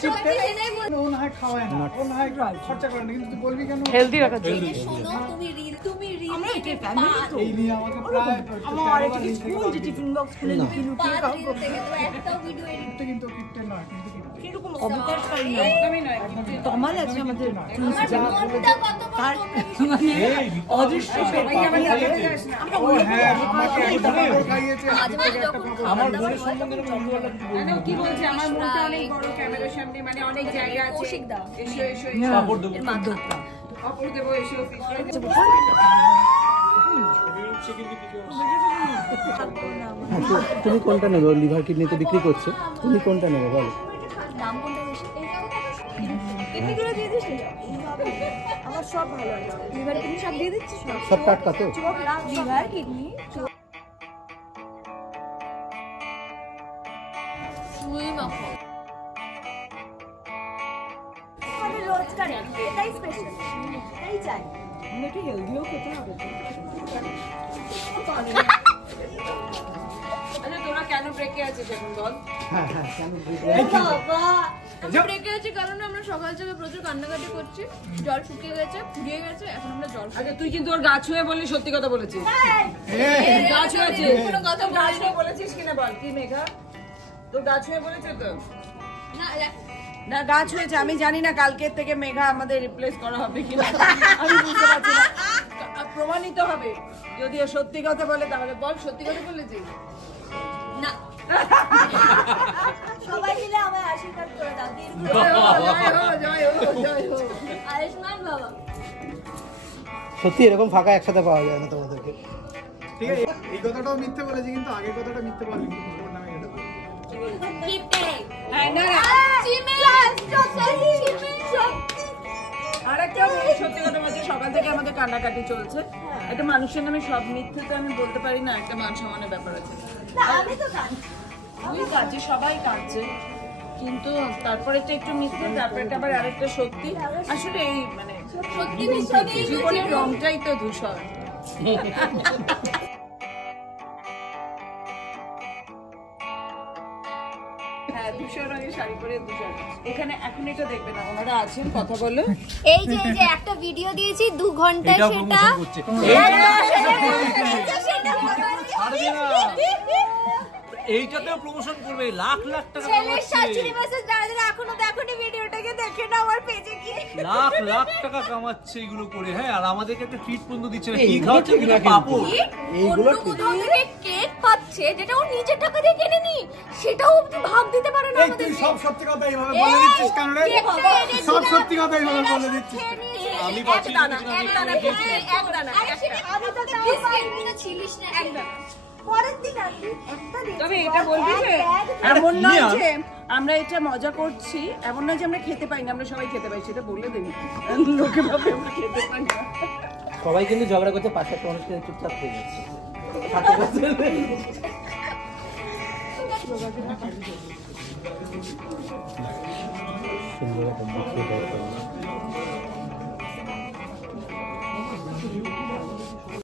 ও না হয় খাওয়ায় না, ও না হয় খরচা করে না, কিন্তু তুই বলবি কেন হেলদি রাখার জন্য। শোনো তুমি রিল আমরা এটা ফ্যামিলি তো এই নিয়ে আমাকে প্রায় আমার এটা কি স্কুল যে টিফিন বক্স খুলে লুকিয়ে লুকিয়ে খাও থেকে তো একটাও ভিডিও এডিট কিন্তু কিপটে নয়, কিন্তু এরকম অবকাশকারী না একদমই নয় তমাল আছে আমাদের আমার মনটা কত বড় মানে অদৃশ্য সবাই আমার কাছে আসে না আমরা ওই আমাকে একটা খবর খাইয়েছে আমার বোনের সম্বন্ধে মানে কি বলছে আমার মনটা অনেক বড় ক্যামেরার সামনে মানে অনেক জায়গা আছে কৌশিক দা এসো এসো সাপোর্ট দেবো অপর দেবো এসো তুমি কোনটা নেবে? লিভার কিডনি তো বিক্রি করছে, তুমি কোনটা নেবে বলো? দাম কোনটা বেশি কিডনি গুলো দিয়ে দিস আমার সব ভালো লাগে লিভার কিডনি সব দিয়ে দিচ্ছি সব টাটকা তো? চোখ লাল লিভার কিডনি সুই মাখো আমি রোজকার এটাই স্পেশাল এটাই চাই আমরা কি হেলদিও খেতে হবে আচ্ছা তোরা কেন ব্রেকে আছিস এখন বল হ্যাঁ হ্যাঁ কেন বাবা আমরা ব্রেকে আছি কারণ আমরা সকাল থেকে প্রচুর কান্নাকাটি করছি জল শুকিয়ে গেছে ফুরিয়ে গেছে এখন আমরা জল আচ্ছা তুই কিন্তু ওর গা ছুঁয়ে বললি সত্যি কথা বলেছিস গা ছুঁয়েছে কোনো কথা গা ছুঁয়ে বলেছিস কিনা বল কি মেঘা তোর গা ছুঁয়ে বলেছে তো না না গা ছুঁয়েছে আমি জানি না কালকের থেকে মেঘা আমাদের রিপ্লেস করা হবে কিনা আমি বুঝতে পারছি না প্রমাণিত হবে যদি ও সত্যি কথা বলে তাহলে বল সত্যি কথা বলেছিস না সবাই মিলে আমায় আশীর্বাদ করে দাও আয়ুষ্মান বাবা সত্যি এরকম ফাঁকা একসাথে পাওয়া যায় না তোমাদেরকে। ঠিক আছে, এই কথাটাও মিথ্যে বলেছি, কিন্তু আগের কথাটা মিথ্যে বলিনি। ওর নামে এটা বলি। কিপটে হ্যাঁ না আর একটা সত্যি কথা বলছি সকাল থেকে আমাদের কান্নাকাটি চলছে একটা মানুষের নামে সব মিথ্যে তো আমি বলতে পারি না একটা মান সম্মানের ব্যাপার আছে আমি তো জানি তুই কাঁদছে সবাই কাঁদছে কিন্তু তারপরে একটু মিথ্যে তারপরে আবার আরেকটা সত্যি আসলে এই মানে সত্যি মিথ্যে জীবনের রংটাই তো ধূসর হ্যাঁ ধূসর রঙের শাড়ি পরে ধূসর এখানে এখন এটা দেখবে না ওনারা আছেন কথা বলো এই যে একটা ভিডিও দিয়েছি 2 ঘন্টা সেটা এইটাতেও প্রমোশন করবে লাখ লাখ টাকা ছেলের শাশুড়ি মেসেজ যারা এখনো দেখোনি ভিডিওটাকে দেখে নাও আমার পেজে গিয়ে লাখ লাখ টাকা কামাচ্ছে এগুলো করে হ্যাঁ আর আমাদেরকে একটা ট্রিট পর্যন্ত দিচ্ছে না কি খাওয়াচ্ছে কিন্তু পাপড় এইগুলো কোথাও থেকে কেক পাচ্ছে যেটা ও নিজের টাকা দিয়ে কিনেনি সেটাও ভাগ দিতে পারে না এই তুই সব সত্যি কথা এইভাবে বলে দিচ্ছিস কেন রে? সব সত্যি কথা এইভাবে বলে দিচ্ছিস। আমি পাচ্ছি না ছিলিস না একদম পরের দিন আসবি একটা দিন তবে এটা বলবি যে এমন নয় যে আমরা এটা মজা করছি এমন নয় যে আমরা খেতে পাই না আমরা সবাই খেতে পাই সেটা বলে দেবি লোকে ভাবে আমরা খেতে পাই না সবাই কিন্তু ঝগড়া করছে, পাশে একটা অনুষ্ঠানে চুপচাপ হয়ে যাচ্ছে। সুন্দর